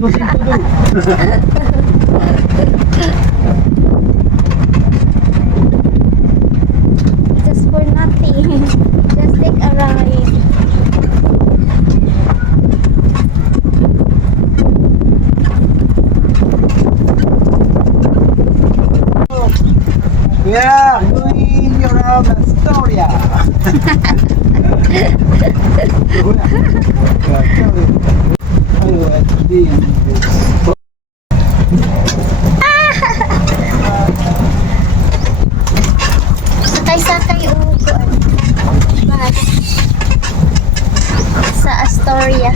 nothing to do. Just for nothing. Just take a ride. We are doing your Astoria. Sakay-sakay upuan. Bus. Sa Astoria.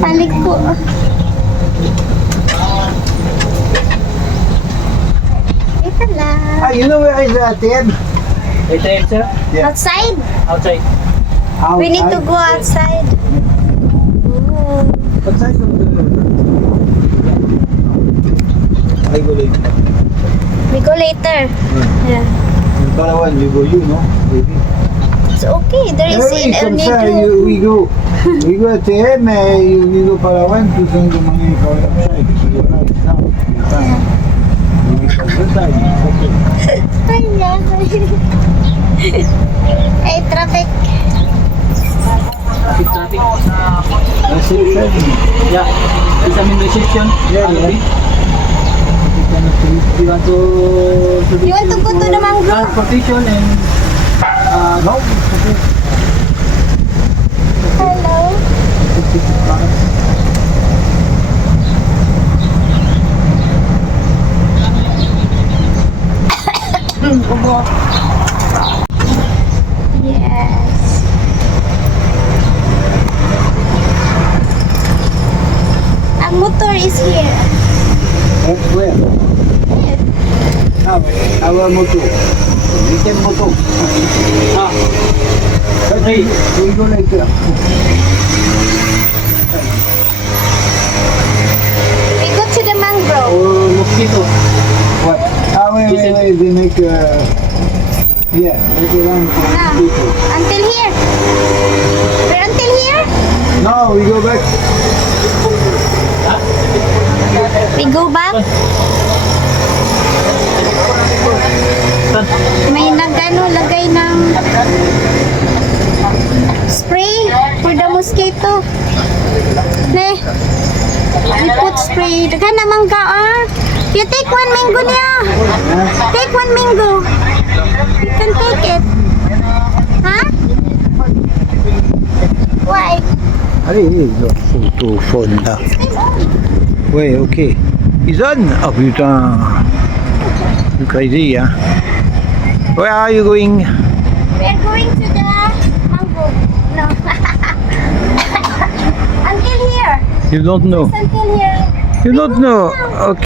Balik ko. Ito lang. Ah, you know where is the ATM? ATM, sir? Yeah. Outside? Outside. We need to go outside. Ooh. Outside of the... I go later. We go later. Yeah. In Palawan, we go you, no? Maybe. It's okay. There is Hey, a comme need ça, to... we go ATM, you go Palawan to send the money for outside. You right now. You go outside. Okay. Kaya. Ay, traffic. Traffic. Reception. Yeah. Is I mean reception. Yeah, yeah. You want to... You want to go to the mangrove? Transportation and... No. Hello. Yes. Ang motor is here. Where? Our motor. We can motor. Ah. Okay, we go later. We go to the mangrove. Or mosquito. What? Wait, they make yeah, they run for Ah, people. until here. We're until here. No, we go back. We go back. May lagay ng spray for the mosquito. Ne. We put spray. Daghan naman ka ah. You take one mango niya. Take one mango. You can take it. Huh? Why? Allez, photo phone là. Ouais, ok. Ils on? Oh putain. You crazy, hein? Where are you going? We're going to the mango. No. Until here. You don't know. Until here. You don't know. Okay.